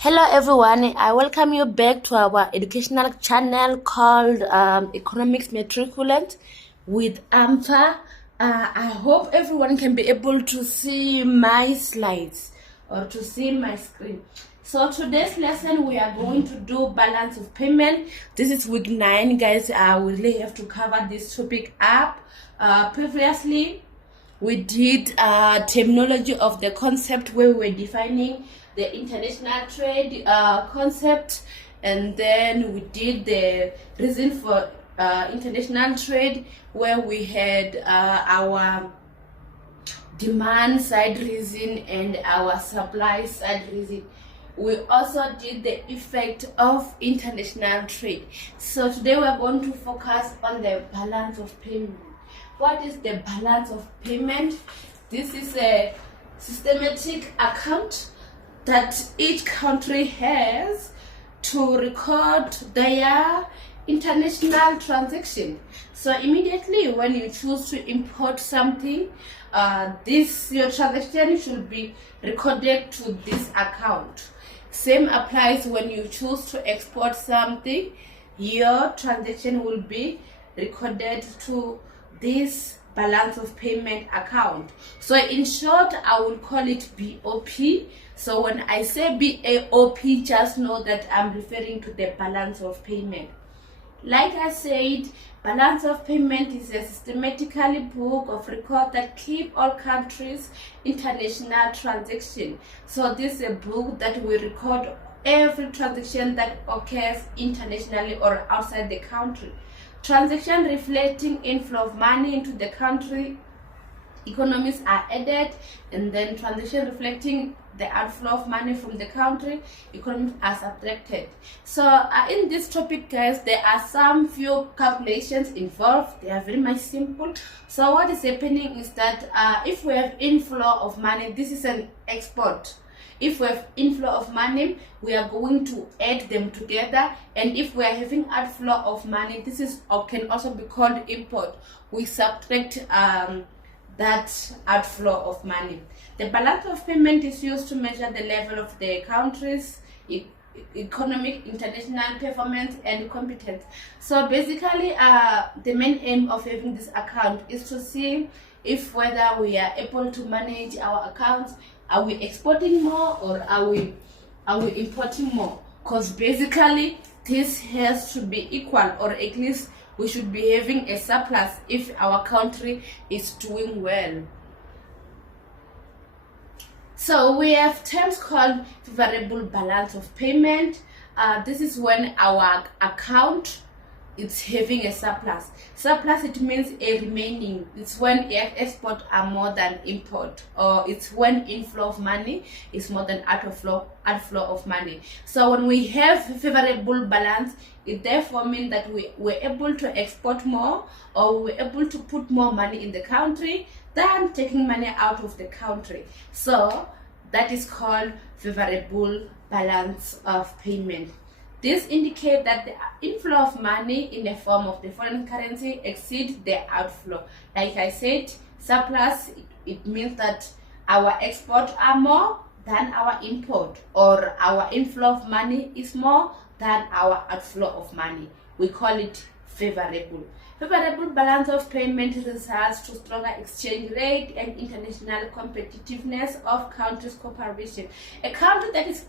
Hello everyone, I welcome you back to our educational channel called Economics Matriculant with AMFA. I hope everyone can be able to see my slides or to see my screen. So today's lesson we are going to do balance of payment. This is week 9 guys. We really have to cover this topic up. Previously we did terminology of the concept where we were defining the international trade concept, and then we did the reason for international trade where we had our demand side reason and our supply side reason. We also did the effect of international trade. So today we are going to focus on the balance of payment. What is the balance of payment? This is a systematic account that each country has to record their international transaction. So immediately when you choose to import something, your transaction should be recorded to this account. Same applies when you choose to export something, your transaction will be recorded to this balance of payment account. So in short, I will call it BOP. So when I say BOP, just know that I'm referring to the balance of payment. Like I said, balance of payment is a systematically book of record that keep all countries' international transaction. So this is a book that will record every transaction that occurs internationally or outside the country. Transaction reflecting inflow of money into the country economies are added, and then transaction reflecting the outflow of money from the country economies are subtracted. So in this topic guys, there are some few calculations involved. They are very much simple. So what is happening is that if we have inflow of money, this is an export. If we have inflow of money, we are going to add them together, and if we are having outflow of money, this is or can also be called import. We subtract that outflow of money. The balance of payment is used to measure the level of the country's economic international performance and competence. So basically the main aim of having this account is to see if whether we are able to manage our accounts. Are we exporting more or are we importing more? Because basically this has to be equal, or at least we should be having a surplus if our country is doing well. So we have terms called favorable balance of payment. This is when our account is having a surplus. Surplus, it means a remaining. It's when export are more than import, or it's when inflow of money is more than outflow of money. So when we have favorable balance, it therefore means that we're able to export more, or we're able to put more money in the country than taking money out of the country. So that is called favorable balance of payment. This indicates that the inflow of money in the form of the foreign currency exceeds the outflow. Like I said, surplus, it means that our exports are more than our import, or our inflow of money is more than our outflow of money. We call it favorable. Favorable balance of payment results to stronger exchange rate and international competitiveness of countries' cooperation. A country that is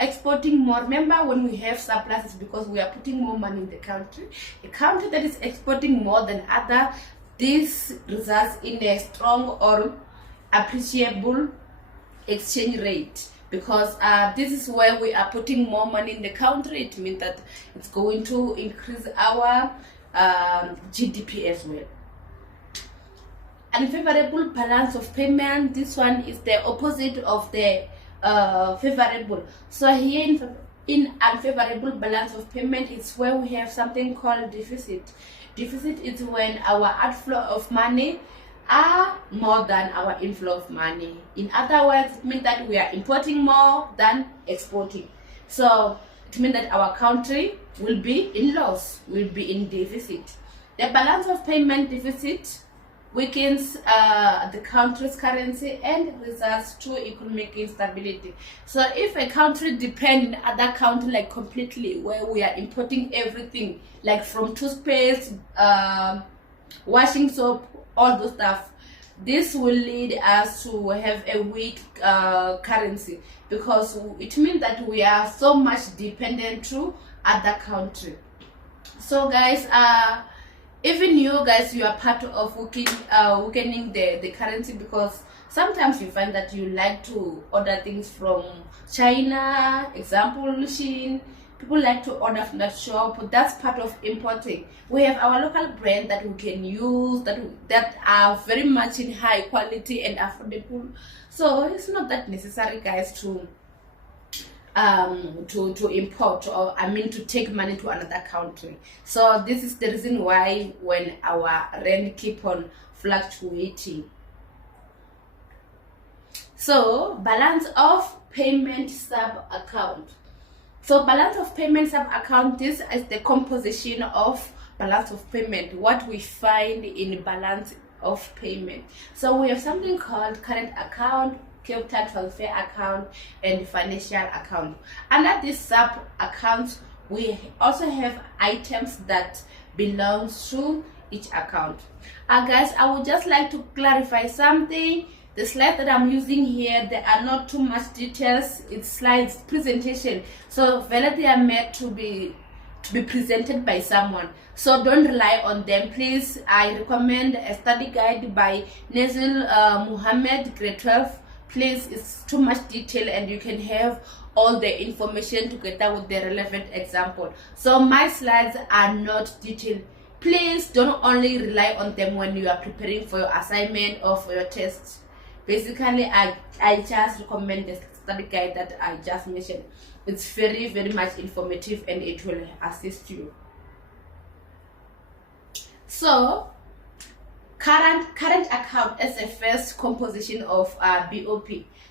exporting more, remember when we have surplus, it's because we are putting more money in the country. A country that is exporting more than other, this results in a strong or appreciable exchange rate, because this is where we are putting more money in the country. It means that it's going to increase our GDP as well. Unfavorable balance of payment, this one is the opposite of the favorable. So here in unfavorable balance of payment is where we have something called deficit. Deficit is when our outflow of money are more than our inflow of money. In other words, it means that we are importing more than exporting. So it means that our country will be in loss, will be in deficit. The balance of payment deficit weakens the country's currency, and results to economic instability. So if a country depends on other country like completely, where we are importing everything like from toothpaste, washing soap, all those stuff, this will lead us to have a weak currency, because it means that we are so much dependent to other country. So guys, even you guys, you are part of weakening the currency, because sometimes you find that you like to order things from China, example Shein. People like to order from that shop. That's part of importing. We have our local brand that we can use, that are very much in high quality and affordable. So it's not that necessary, guys, to import, or I mean to take money to another country. So this is the reason why when our rand keep on fluctuating. So balance of payment sub account. So balance of payment sub account, this is the composition of balance of payment, what we find in balance of payment. So we have something called current account, capital transfer account, and financial account. Under these sub accounts, we also have items that belongs to each account. Guys, I would just like to clarify something. The slides that I'm using here, there are not too much details. It's slides presentation, so whether they are meant to be presented by someone, so don't rely on them, please. I recommend a study guide by Nazil Muhammad, grade 12. Please, it's too much detail and you can have all the information together with the relevant example. So my slides are not detailed. Please don't only rely on them when you are preparing for your assignment or for your test. Basically, I just recommend the study guide that I just mentioned. It's very, very much informative and it will assist you. So current account as a first composition of BOP.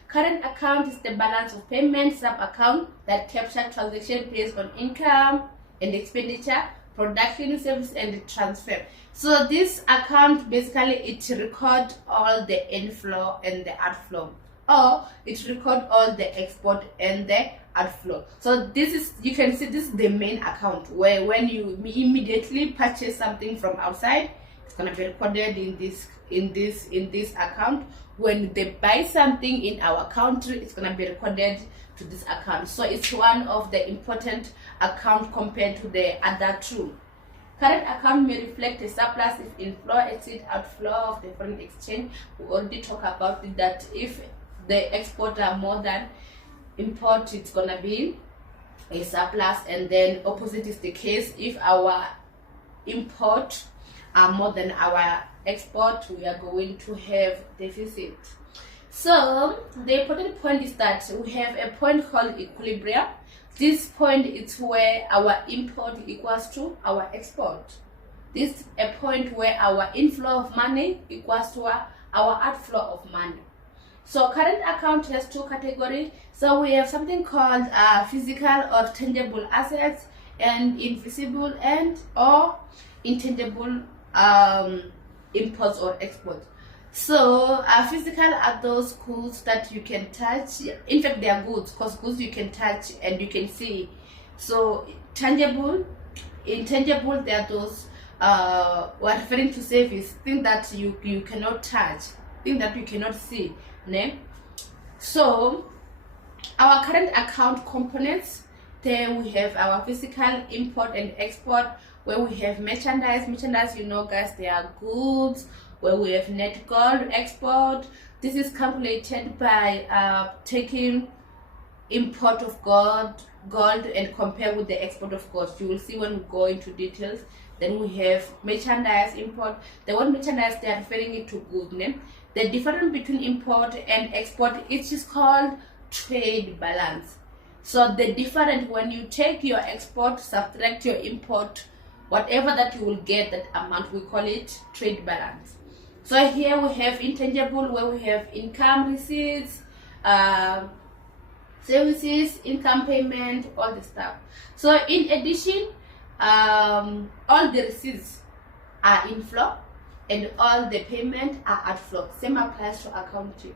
Current account is the balance of payment sub account that capture transaction based on income and expenditure, production, service, and transfer. So this account basically it record all the inflow and the outflow, or it record all the export and the outflow. So this is, you can see this is the main account, where when you immediately purchase something from outside, it's gonna be recorded in this account. When they buy something in our country, it's gonna be recorded to this account. So it's one of the important account compared to the other two. Current account may reflect a surplus if inflow exceed outflow of the foreign exchange. We already talked about it, that if the export are more than import, it's gonna be a surplus, and then opposite is the case. If our import are more than our export, we are going to have deficit. So the important point is that we have a point called equilibrium. This point is where our import equals to our export. This is a point where our inflow of money equals to our outflow of money. So current account has two categories. So we have something called physical or tangible assets, and invisible and or intangible imports or exports. So physical are those goods that you can touch. In fact, they are goods, because goods you can touch and you can see. So tangible, intangible, they are those we're referring to service, things that you cannot touch, things that you cannot see. Ne? So our current account components, there we have our physical import and export, where we have merchandise. Merchandise, you know guys, they are goods. Where we have net gold export. This is calculated by taking import of gold and compare with the export of gold. You will see when we go into details. Then we have merchandise import. The word merchandise, they are referring it to goods. The difference between import and export, it is called trade balance. So the difference, when you take your export, subtract your import, whatever that you will get, that amount, we call it trade balance. So here we have intangible, where we have income receipts, services, income payment, all the stuff. So in addition, all the receipts are inflow, and all the payment are outflow. Same applies to accounting.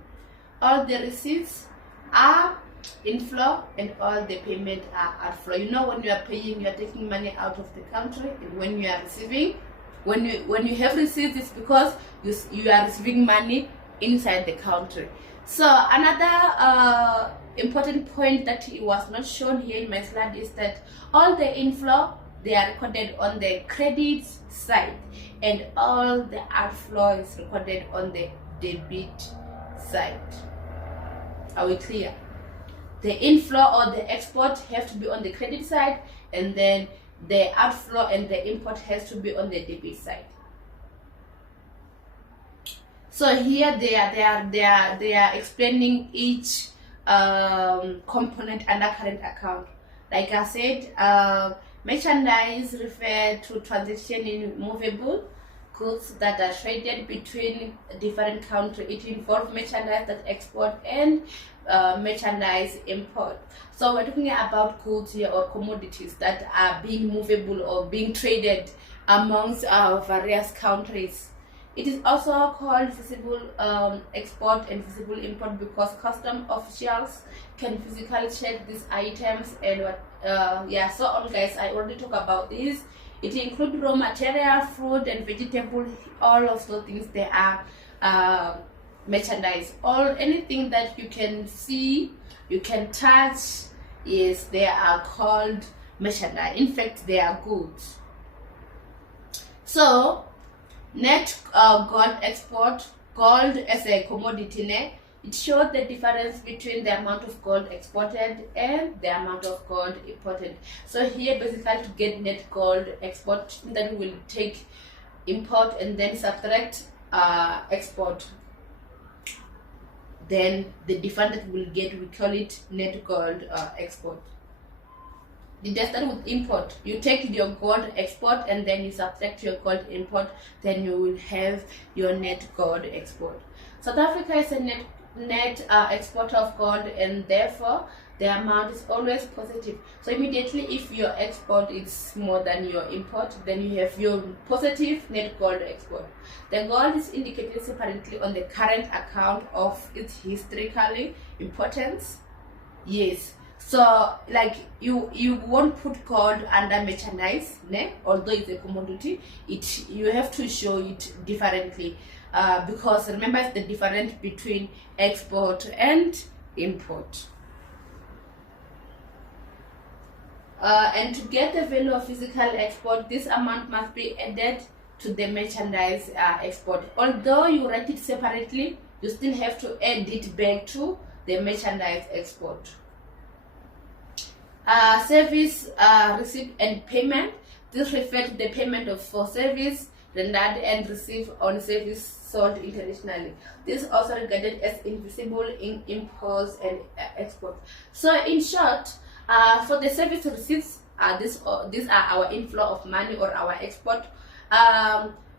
All the receipts are inflow and all the payment are outflow. You know, when you are paying, you are taking money out of the country, and when you are receiving, when you have receipts, it's because you are receiving money inside the country. So another important point that it was not shown here in my slide is that all the inflow, they are recorded on the credit side, and all the outflow is recorded on the debit side. Are we clear? The inflow or the export have to be on the credit side, and then the outflow and the import has to be on the debit side. So here they are explaining each component under current account. Like I said, merchandise refer to transaction in movable goods that are traded between different countries. It involves merchandise that export and merchandise import. So we're talking about goods here or commodities that are being movable or being traded amongst various countries. It is also called visible export and visible import because custom officials can physically check these items and so on, guys. I already talked about this. It includes raw material, fruit and vegetable. All of those things, they are merchandise. Anything that you can see, you can touch, yes, they are called merchandise. In fact, they are goods. So net gold export, gold as a commodity, it shows the difference between the amount of gold exported and the amount of gold imported. So here, basically, to get net gold export, then we will take import and then subtract export. Then the difference that we'll get, we call it net gold export. The start with import. You take your gold export and then you subtract your gold import, then you will have your net gold export. South Africa is a net exporter of gold, and therefore the amount is always positive. So immediately, if your export is more than your import, then you have your positive net gold export. The gold is indicated separately on the current account of its historical importance. Yes. So like you won't put gold under merchandise, although it's a commodity. You have to show it differently because remember, it's the difference between export and import. And to get the value of physical export, this amount must be added to the merchandise export. Although you write it separately, you still have to add it back to the merchandise export. Service receipt and payment. This refers to the payment for service rendered and received on service sold internationally. This is also regarded as invisible in imports and exports. So in short, for the service receipts, these are our inflow of money or our export.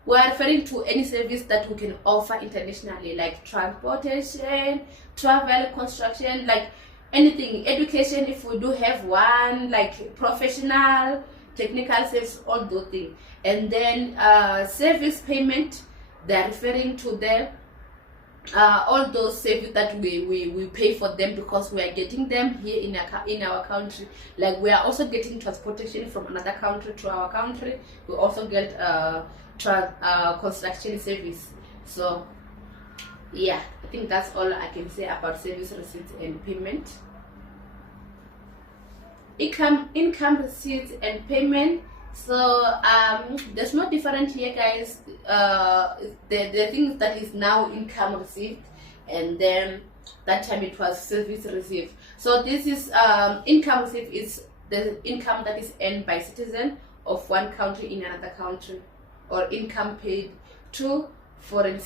We are referring to any service that we can offer internationally, like transportation, travel, construction, like anything, education if we do have one, like professional, technical service, all those things. And then service payment, they are referring to the all those services that we pay for them because we are getting them here in our country. Like we are also getting transportation from another country to our country. We also get construction service. So yeah, I think that's all I can say about service receipts and payment. Income receipts and payment. So there's no difference here, guys. The thing that is now income received, and then that time it was service received. So this is income received is the income that is earned by citizen of one country in another country, or income paid to foreign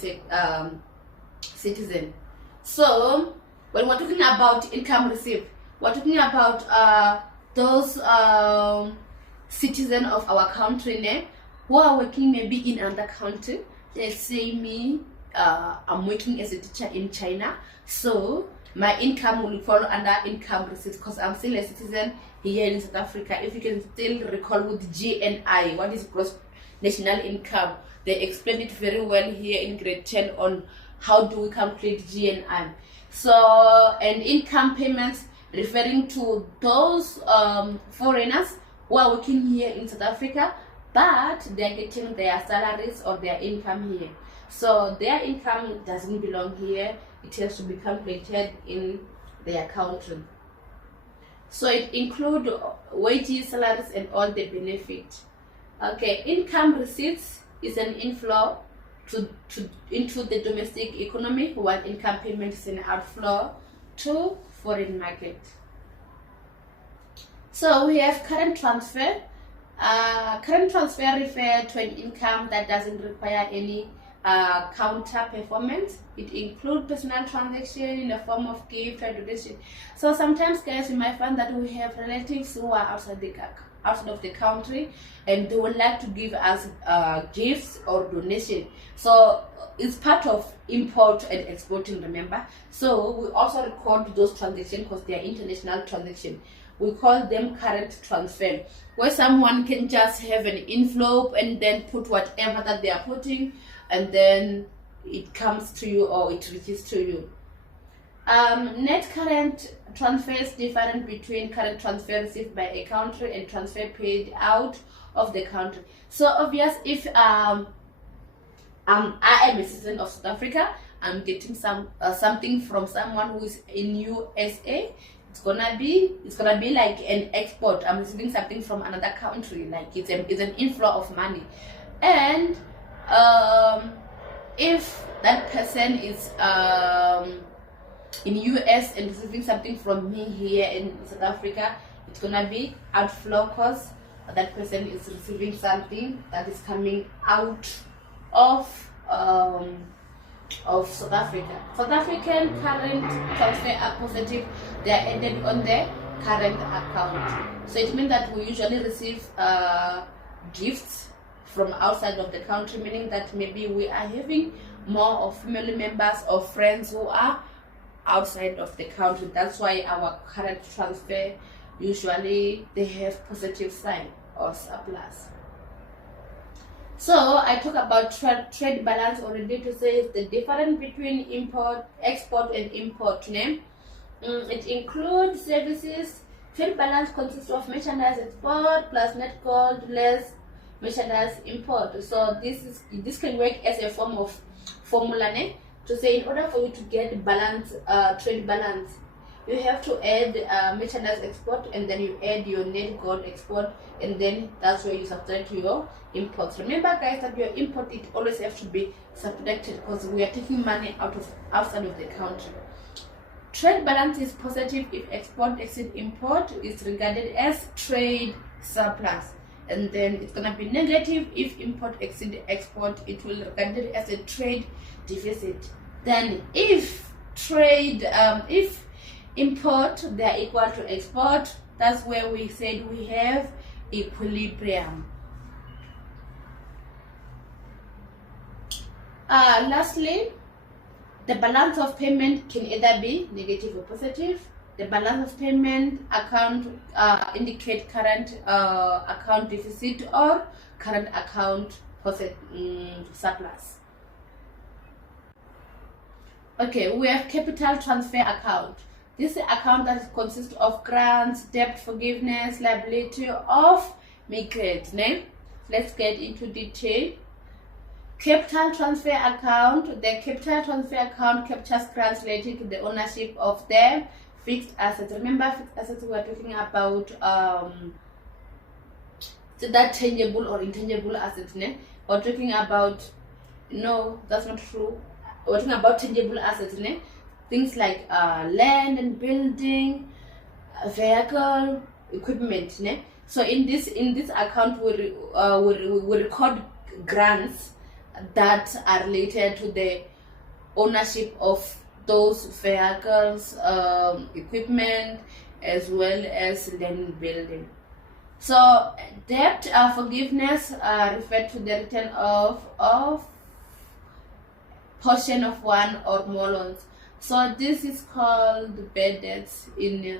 citizen. So when we're talking about income received, we're talking about those citizens of our country who are working maybe in another country. Let's say me, I'm working as a teacher in China, so my income will fall under income receipts because I'm still a citizen here in South Africa. If you can still recall with GNI, what is gross national income. They explained it very well here in grade 10 on how do we calculate GNI. So, and income payments referring to those foreigners who are working here in South Africa, but they are getting their salaries or their income here. So their income doesn't belong here. It has to be calculated in their country. So it includes wages, salaries, and all the benefits. Okay, income receipts is an inflow into the domestic economy, while income payment is an outflow to foreign market. So we have current transfer. Current transfer refers to an income that doesn't require any counter performance. It includes personal transaction in the form of gift or donation. So sometimes, guys, you might find that we have relatives who are outside of the country, and they would like to give us gifts or donation. So it's part of import and exporting, remember. So we also record those transactions because they are international transactions. We call them current transfer, where someone can just have an envelope and then put whatever that they are putting, and then it comes to you or it reaches to you. Net current transfer is different between current transfer received by a country and transfer paid out of the country. So obvious, if I am a citizen of South Africa, I'm getting something from someone who is in USA. It's gonna be like an export. I'm receiving something from another country, like it's an inflow of money. And if that person is in US and receiving something from me here in South Africa, it's gonna be outflow because that person is receiving something that is coming out of South Africa. South African current transfer are positive. They are added on the current account. So it means that we usually receive gifts from outside of the country, meaning that maybe we are having more of family members or friends who are outside of the country. That's why our current transfer usually they have positive sign or surplus. So I talk about trade balance already to say the difference between export and import. It includes services. Trade balance consists of merchandise export plus net gold less merchandise import. So this can work as a form of formula to say in order for you to get balance, trade balance, you have to add merchandise export, and then you add your net gold export, and then that's where you subtract your imports. Remember, guys, that your import, it always have to be subtracted because we are taking money outside of the country. Trade balance is positive if export exceed import, is regarded as trade surplus, and then it's gonna be negative if import exceed export, it will be regarded as a trade deficit. Then if import they are equal to export, that's where we said we have equilibrium. Lastly, the balance of payment can either be negative or positive. The balance of payment account indicate current account deficit or current account surplus. Okay, we have capital transfer account. This is an account that consists of grants, debt forgiveness, liability of migrants. Let's get into detail. Capital transfer account. The capital transfer account captures grants related to the ownership of the fixed assets. Remember, fixed assets we are talking about that tangible or intangible assets. We're talking about, no, that's not true. We're talking about tangible assets, things like land and building, vehicle, equipment. So in this account, we record grants that are related to the ownership of those vehicles, equipment, as well as land building. So debt forgiveness refer to the return of portion of one or more loans. So this is called bad debts in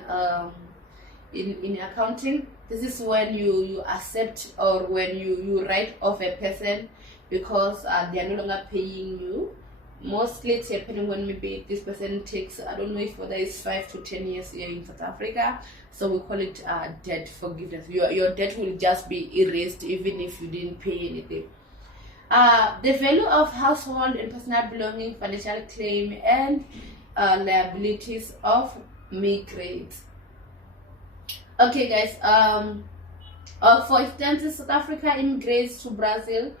accounting. This is when you accept, or when you write off a person because they are no longer paying you. Mostly it's happening when maybe this person takes, I don't know if whether it's 5 to 10 years here in South Africa, so we call it debt forgiveness. Your debt will just be erased even if you didn't pay anything. The value of household and personal belonging, financial claim, and liabilities of migrants. Okay, guys. For instance, South Africa immigrates to Brazil.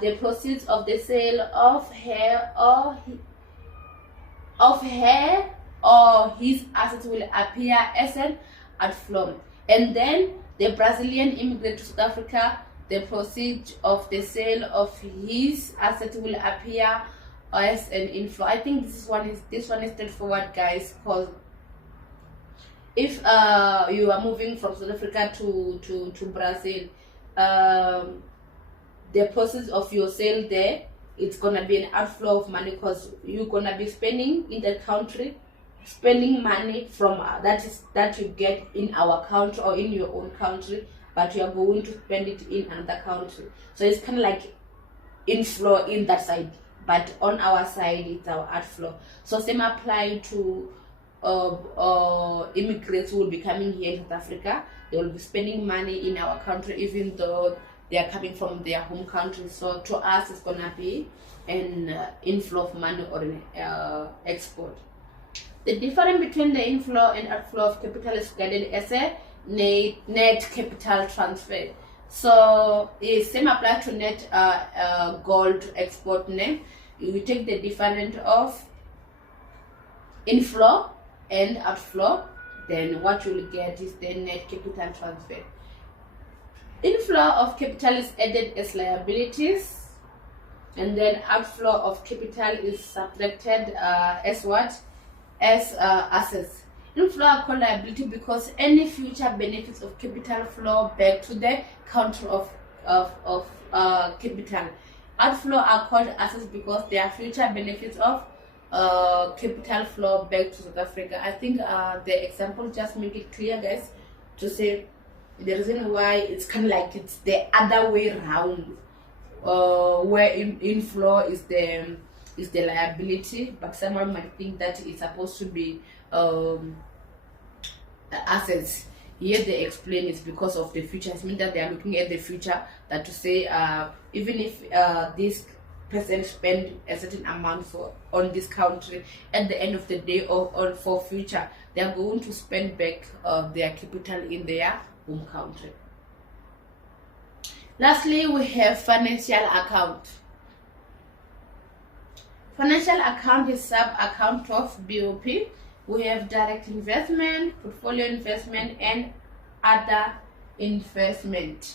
The proceeds of the sale of her or his assets will appear as an outflow, and then the Brazilian immigrant to South Africa. The proceeds of the sale of his assets will appear as an inflow. I think this one is straightforward, guys, because if you are moving from South Africa to Brazil, the process of your sale there, it's gonna be an outflow of money, because you're gonna be spending in the country, spending money from that you get in our country or in your own country, but you are going to spend it in another country. So it's kind of like inflow in that side, but on our side it's our outflow. So same apply to immigrants who will be coming here in South Africa. They will be spending money in our country even though they are coming from their home country. So to us it's gonna be an inflow of money or an export. The difference between the inflow and outflow of capital is regarded as a net capital transfer. So it same apply to net gold export name. You take the difference of inflow and outflow, then what you will get is the net capital transfer. Inflow of capital is added as liabilities, and then outflow of capital is subtracted as what? As assets. Inflow are called liability because any future benefits of capital flow back to the country of capital. Outflow are called assets because they are future benefits of capital flow back to South Africa. I think the example just make it clear, guys, to say the reason why it's kind of like it's the other way around, where inflow is the liability, but someone might think that it's supposed to be assets. Here they explain it's because of the future. It means that they are looking at the future, that to say even if this person spend a certain amount on this country, at the end of the day or for future, they are going to spend back their capital in their home country. Lastly, we have financial account. Financial account is sub-account of BOP. We have direct investment, portfolio investment, and other investment.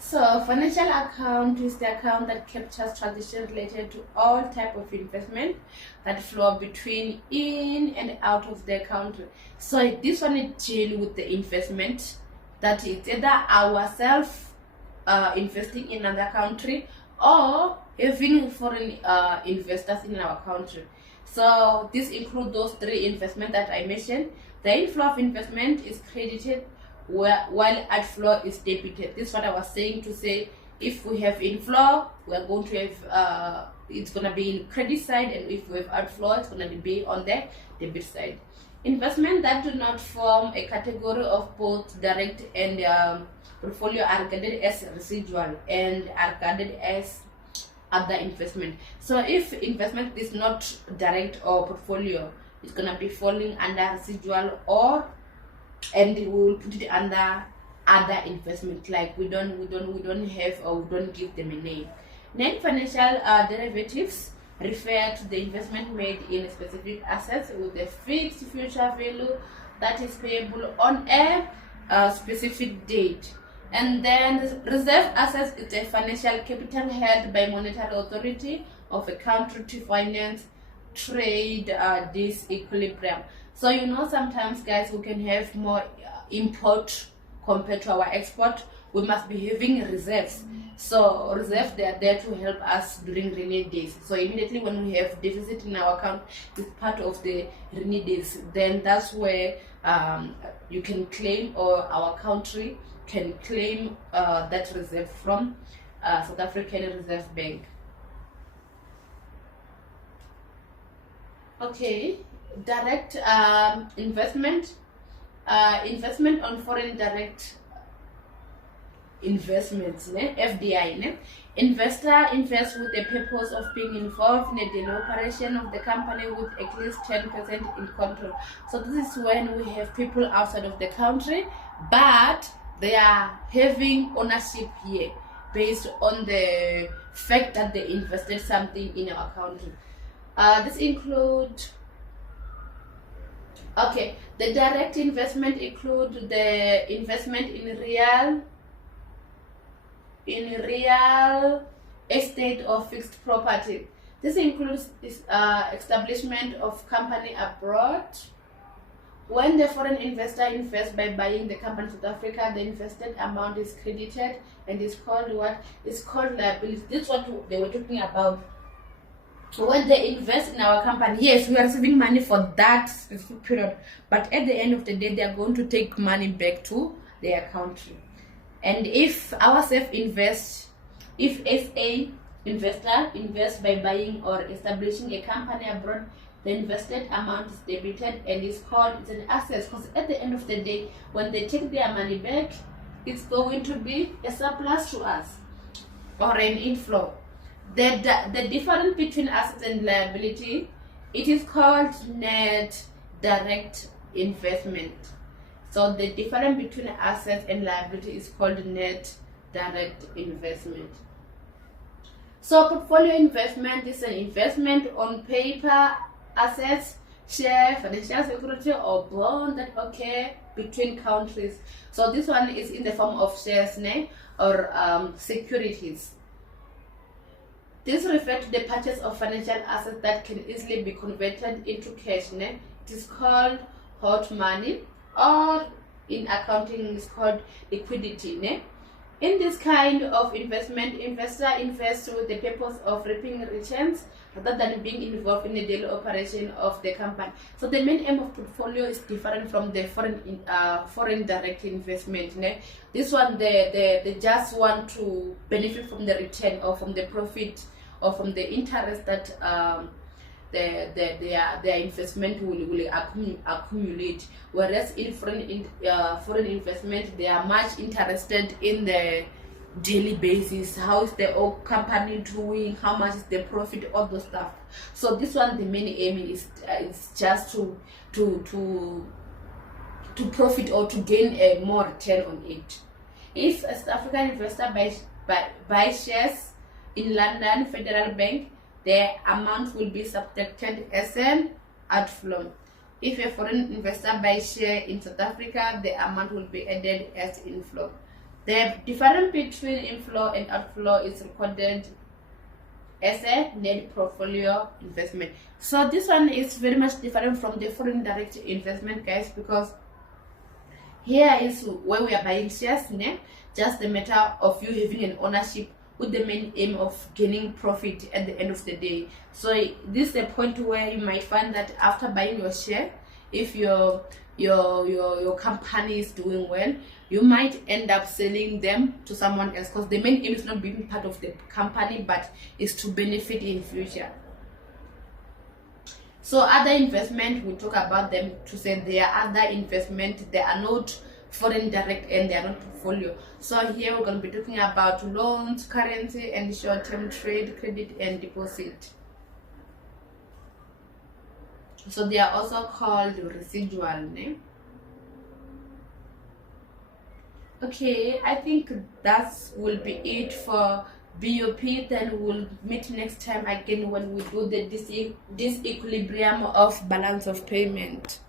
So financial account is the account that captures transactions related to all type of investment that flow between in and out of the country. So this one is deal with the investment that is either ourselves investing in another country or having foreign investors in our country. So this includes those three investments that I mentioned. The inflow of investment is credited while outflow is debited. This is what I was saying, to say if we have inflow, we are going to have it's going to be in credit side, and if we have outflow, it's going to be on the debit side. Investment that do not form a category of both direct and portfolio are regarded as residual and are regarded as other investment. So if investment is not direct or portfolio, it's gonna be falling under residual, and we will put it under other investment. Like we don't have, or we don't give them a name. Net financial derivatives refer to the investment made in specific assets with a fixed future value that is payable on a specific date. And then reserve assets is a financial capital held by monetary authority of a country to finance trade disequilibrium. So sometimes, guys, we can have more import compared to our export, we must be having reserves. So reserves, they are there to help us during rainy days. So immediately when we have deficit in our account, it's part of the rainy days. Then that's where you can claim, or our country can claim that reserve from South African Reserve Bank. Okay, direct investment. Investment on foreign direct investments, FDI. Investor invests with the purpose of being involved in a daily operation of the company with at least 10% in control. So this is when we have people outside of the country, but they are having ownership here based on the fact that they invested something in our country. This include, okay, the direct investment include the investment in real estate or fixed property. This includes establishment of company abroad. When the foreign investor invests by buying the company in South Africa, the invested amount is credited and is called what? It's called liability. This is what they were talking about. When they invest in our company, yes, we are receiving money for that specific period, but at the end of the day, they are going to take money back to their country. And if ourselves invest, if SA investor invests by buying or establishing a company abroad, the invested amount is debited and is called, it's an asset, because at the end of the day, when they take their money back, it's going to be a surplus to us or an inflow. The difference between assets and liability, it is called net direct investment. So the difference between assets and liability is called net direct investment. So portfolio investment is an investment on paper, assets, share, financial security, or bond that occur between countries. So this one is in the form of shares or securities. This refers to the purchase of financial assets that can easily be converted into cash. It is called hot money, or in accounting is called liquidity. In this kind of investment, investor invests with the purpose of reaping returns rather than being involved in the daily operation of the company. So the main aim of portfolio is different from the foreign direct investment. This one, they just want to benefit from the return or from the profit or from the interest that their investment will accumulate, whereas in foreign investment, they are much interested in the daily basis. How is the company doing? How much is the profit? All those stuff. So this one, the main aim is just to profit or to gain a more return on it. If a South African investor buys shares in London Federal Bank, the amount will be subtracted as an outflow. If a foreign investor buys share in South Africa, the amount will be added as inflow. The difference between inflow and outflow is recorded as a net portfolio investment. So this one is very much different from the foreign direct investment, guys, because here is where we are buying shares, just the matter of you having an ownership with the main aim of gaining profit at the end of the day. So this is a point where you might find that after buying your share, if your company is doing well, you might end up selling them to someone else, because the main aim is not being part of the company, but is to benefit in future. So other investment, we talk about them to say they are other investment, they are not foreign direct and they are not portfolio. So here we're going to be talking about loans, currency, and short-term trade, credit, and deposit. So they are also called residual. Okay, I think that will be it for BOP. Then we'll meet next time again when we do the disequilibrium of balance of payment.